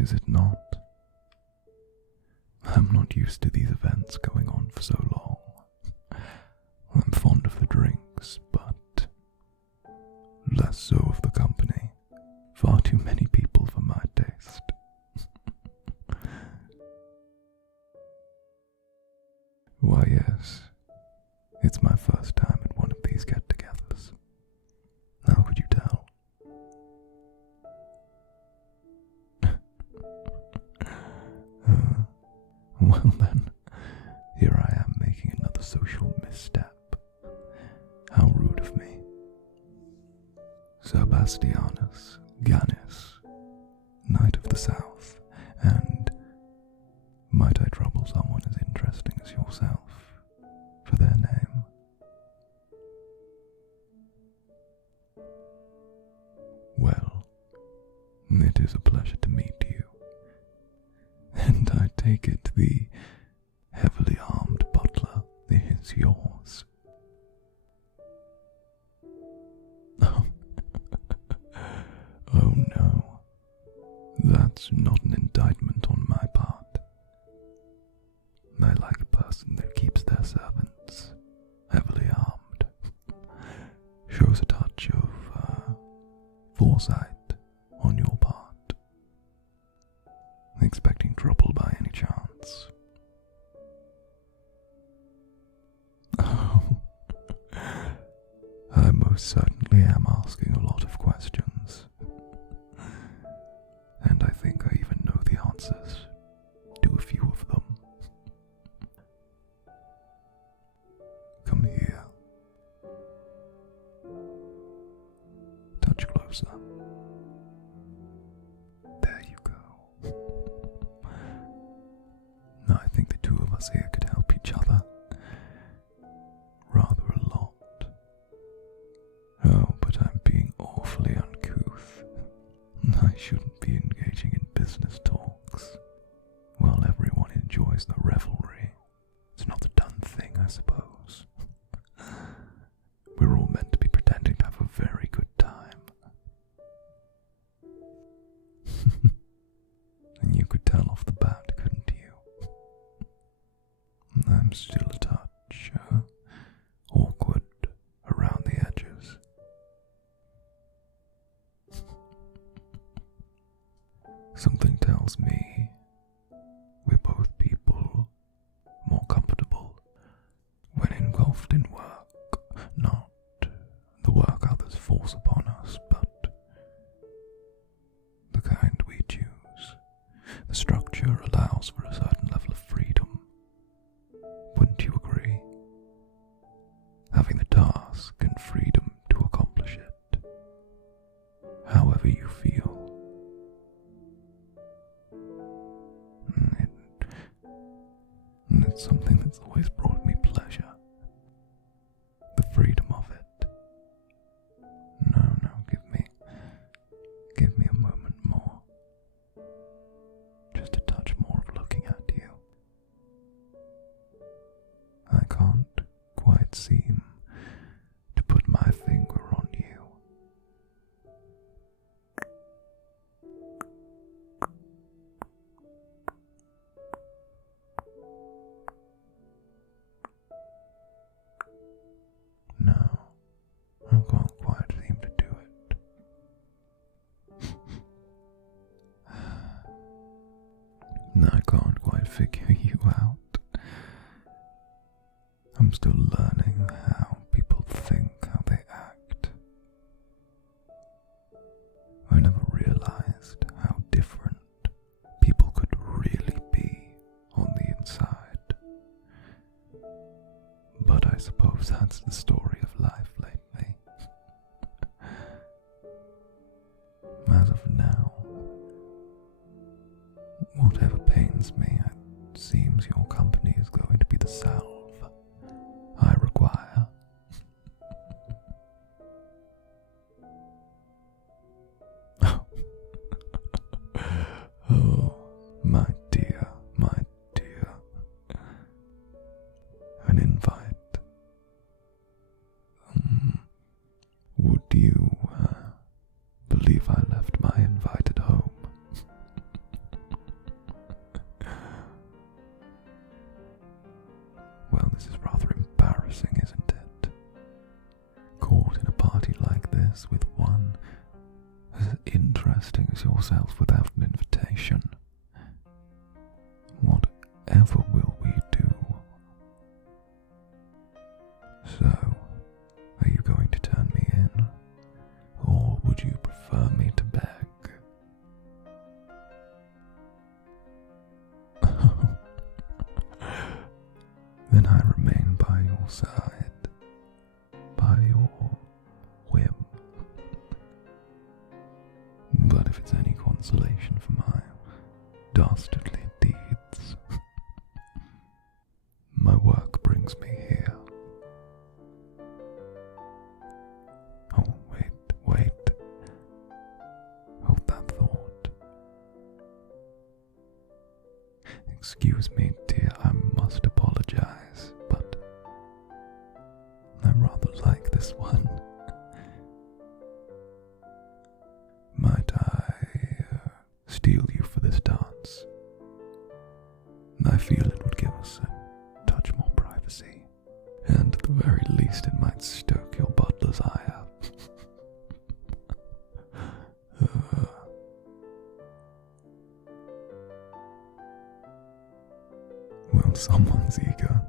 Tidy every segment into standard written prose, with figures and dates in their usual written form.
is it not? I'm not used to these events going on for so long. I'm fond of the drinks, but less so of the company. Far too many people for my taste. Why, yes, it's my first time at one of these get-togethers. How could you tell? Well then, here I am making another social misstep. How rude of me. Sebastianus Ganis, Knight of the South, and might I trouble someone as interesting as yourself for their name? Well, it is a pleasure to meet you, and I take it the heavily armed butler is yours. Oh no, that's not an indictment on my part. I like a person that keeps their servants heavily armed. Shows a touch of foresight on your part. Expecting trouble by any chance? Oh, I most certainly am asking a lot of questions. And I think I even know the answers to a few of them. Come here. Touch closer. There you go. I think the two of us here could help each other rather a lot. Oh, but I'm being awfully uncouth. I shouldn't be engaging in business talks while everyone enjoys the revelry. It's not a done thing, I suppose. We're all meant to be pretending to have a very good time. And you could tell off the bat, couldn't you? I'm still a touch awkward around the edges. Something tells me we're both people more comfortable when engulfed in work, not the work others force upon us, but the kind we choose. The structure allows for a certain level of freedom. Wouldn't you agree? Having the task and freedom to accomplish it, however you feel. It's something that's always brought me pleasure. The freedom of it. No, give me a moment more. Just a touch more of looking at you. I can't quite seem to put my finger on you. No, I can't quite seem to do it. No, I can't quite figure you out. I'm still learning how people think, how they act. I never realized how different people could really be on the inside. But I suppose that's the story of life lately. As of now, whatever pains me, it seems your company is going to be the salve I require. Oh, my dear, my dear. An invite. Would you believe I left my invite at home? distance yourself without an invitation. Whatever will we do? So, are you going to turn me in, or would you prefer me to beg? Then I remain by your side, by your whim. But if it's any consolation for my dastardly deeds, my work brings me here. Oh, wait. Hold that thought. Excuse me, dear, I must apologize, but I rather like this one. Might I steal you for this dance? I feel it would give us a touch more privacy, and at the very least it might stoke your butler's ire. Well, someone's eager.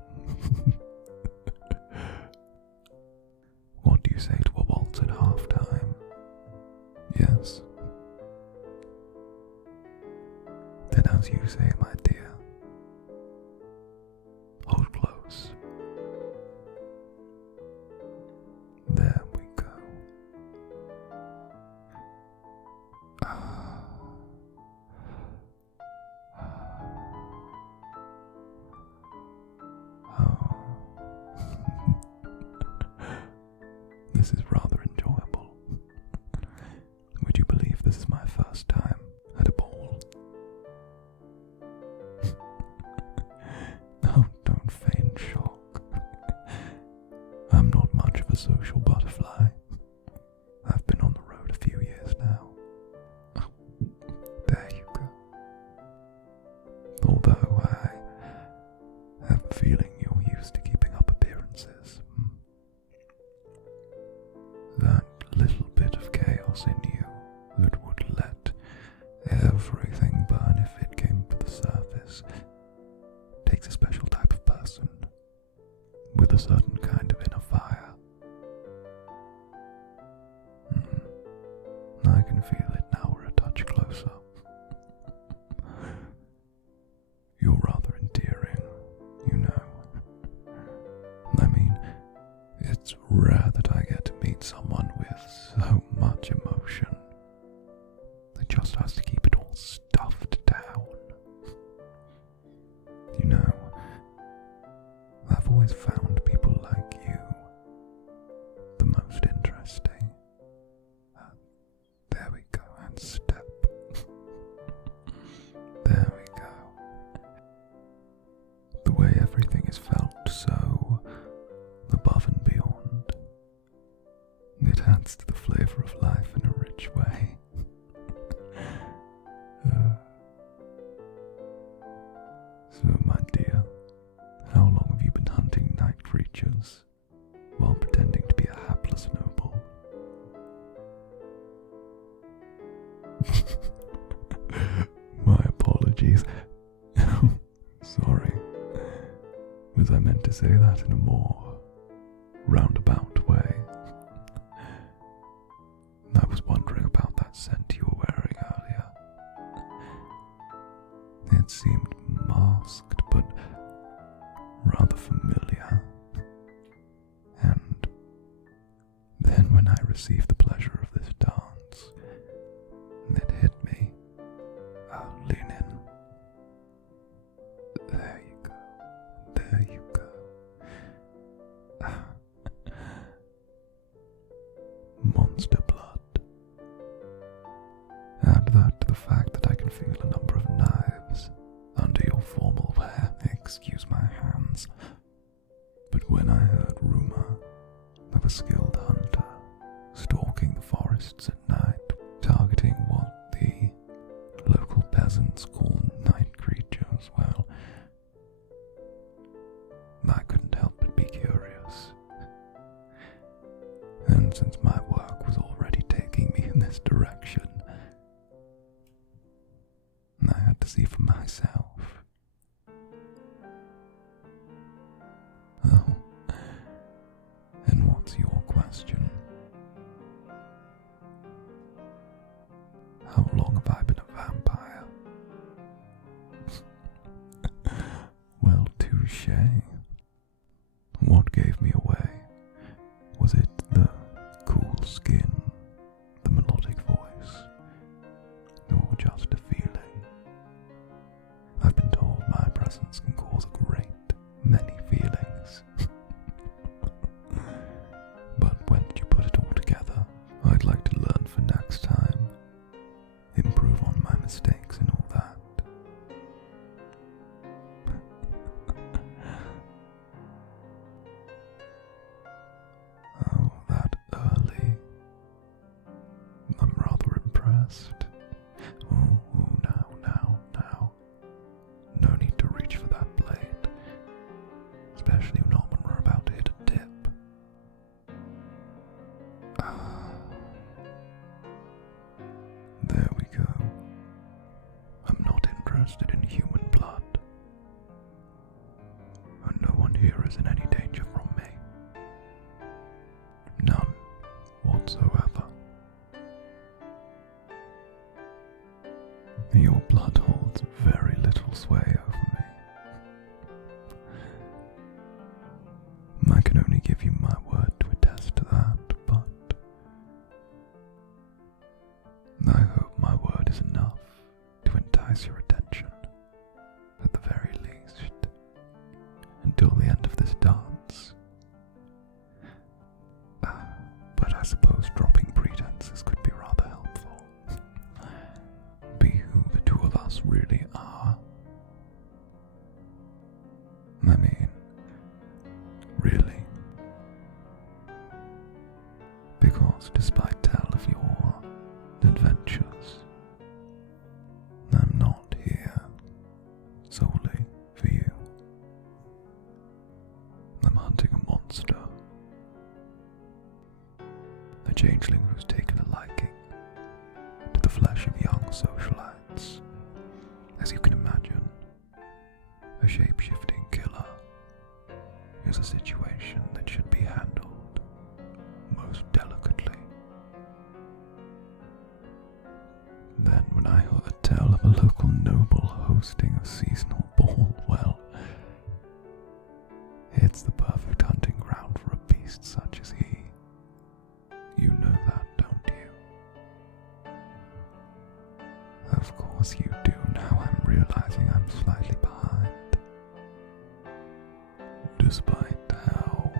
What do you say to a waltz at halftime? Yes? Then as you say, my dear, hold close. There we go. This is rather enjoyable. Would you believe this is my first time at a ball? Oh, don't feign shock. I'm not much of a social butterfly. I've been on the road a few years now. Oh, there you go. Although I have a feeling you're used to keeping up appearances. That little bit of chaos in you that would let everything burn if it came to the surface takes a special type of person with a certain kind of inner fire. I can feel it now. We're a touch closer. You're rather endearing, you know. I mean, it's rare that I get to meet someone with so much emotion that just has to keep it all stuffed down. You know, I've always found people like you the most interesting. There we go, and step. There we go. The way everything is felt so above and beyond. It adds to the flavor of life in a rich way. So, my dear, how long have you been hunting night creatures while pretending to be a hapless noble? My apologies. Sorry. Was I meant to say that in a more roundabout way? I was wondering about that scent you were wearing earlier. It seemed masked, but rather familiar. And then when I received the pleasure of this dance, it hit me. I'll lean in. There you go. There you go. Monster blood. Add that to the fact that I can feel a number of knives under your formal wear. Excuse my hands. But when I heard rumor of a skilled hunter stalking the forests at night, targeting what the local peasants call night creatures, well, I couldn't help but be curious. And since my work was already taking me in this direction, myself. Oh, and what's your question? How long have I been a vampire? Well, touché. What gave me away? Was it the cool skin, the melodic voice, or just a feeling? I've been told my presence can cause a great many feelings. But when did you put it all together? I'd like to learn for next time, improve on my mistakes and all that. Oh, that early. I'm rather impressed. Oh, now. No need to reach for that blade, especially not when we're about to hit a dip. There we go. I'm not interested in human blood, and no one here is in any danger from me. None whatsoever. Your blood holds very little sway over me. I can only give you my word to attest to that, but I hope my word is enough to entice your attention, at the very least, until the end of this dance. But I suppose dropping pretenses could be rather helpful. Be who the two of us really are. I mean, really. Because despite tell of your adventures, I'm not here solely for you. I'm hunting a monster. A changeling who's taken a liking to the flesh of young socialites. As you can imagine, a shape-shifting killer is a situation that should be handled most delicately. Then when I heard tell of a local noble hosting a seasonal ball, well, it's the perfect hunting ground for a beast such as he. You know that, don't you? Of course you do. Now I'm realizing I'm slightly behind. Despite how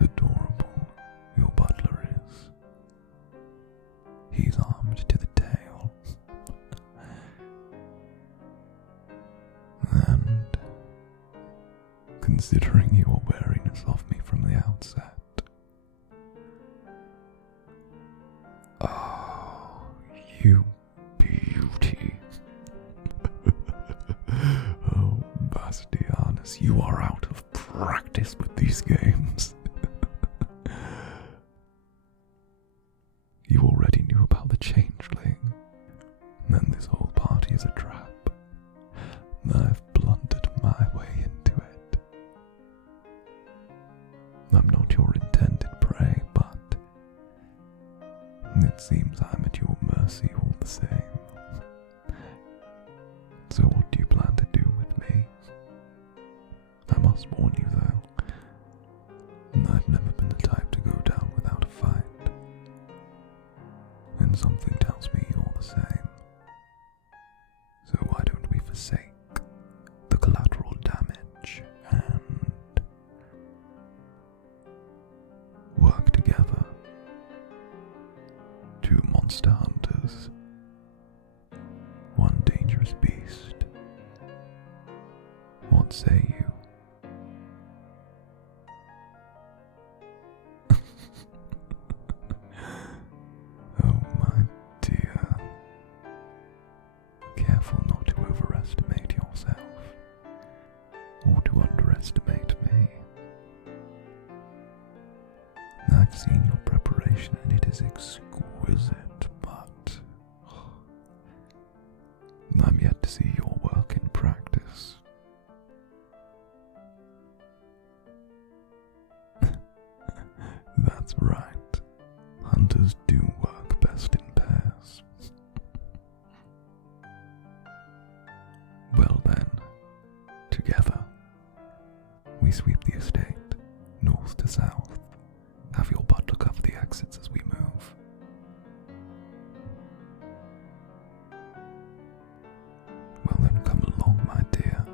adorable your butler is, he's armed to the tail. And considering your wariness of me from the outset, oh, you beauty. Oh, Bastianus, you are out of practice with these games. You already knew about the changeling, and this whole party is a trap. I've blundered my way into it. I'm not your intended prey, but it seems I'm at your mercy all the same. So what do you plan to do with me? I must warn you though, I've never been the type to go down without a fight. And something tells me you're the same. So why don't we forsake the collateral damage and work together? Two monster hunters, one dangerous beast. What say you? Oh my dear. Careful not to overestimate yourself, or to underestimate me. I've seen your preparation and it is exquisite, but I'm yet to see your work. That's right. Hunters do work best in pairs. Well then, together, we sweep the estate, north to south. Have your butler cover the exits as we move. Well then, come along, my dear.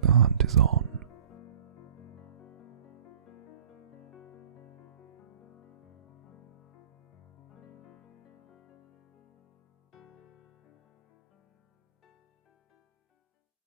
The hunt is on.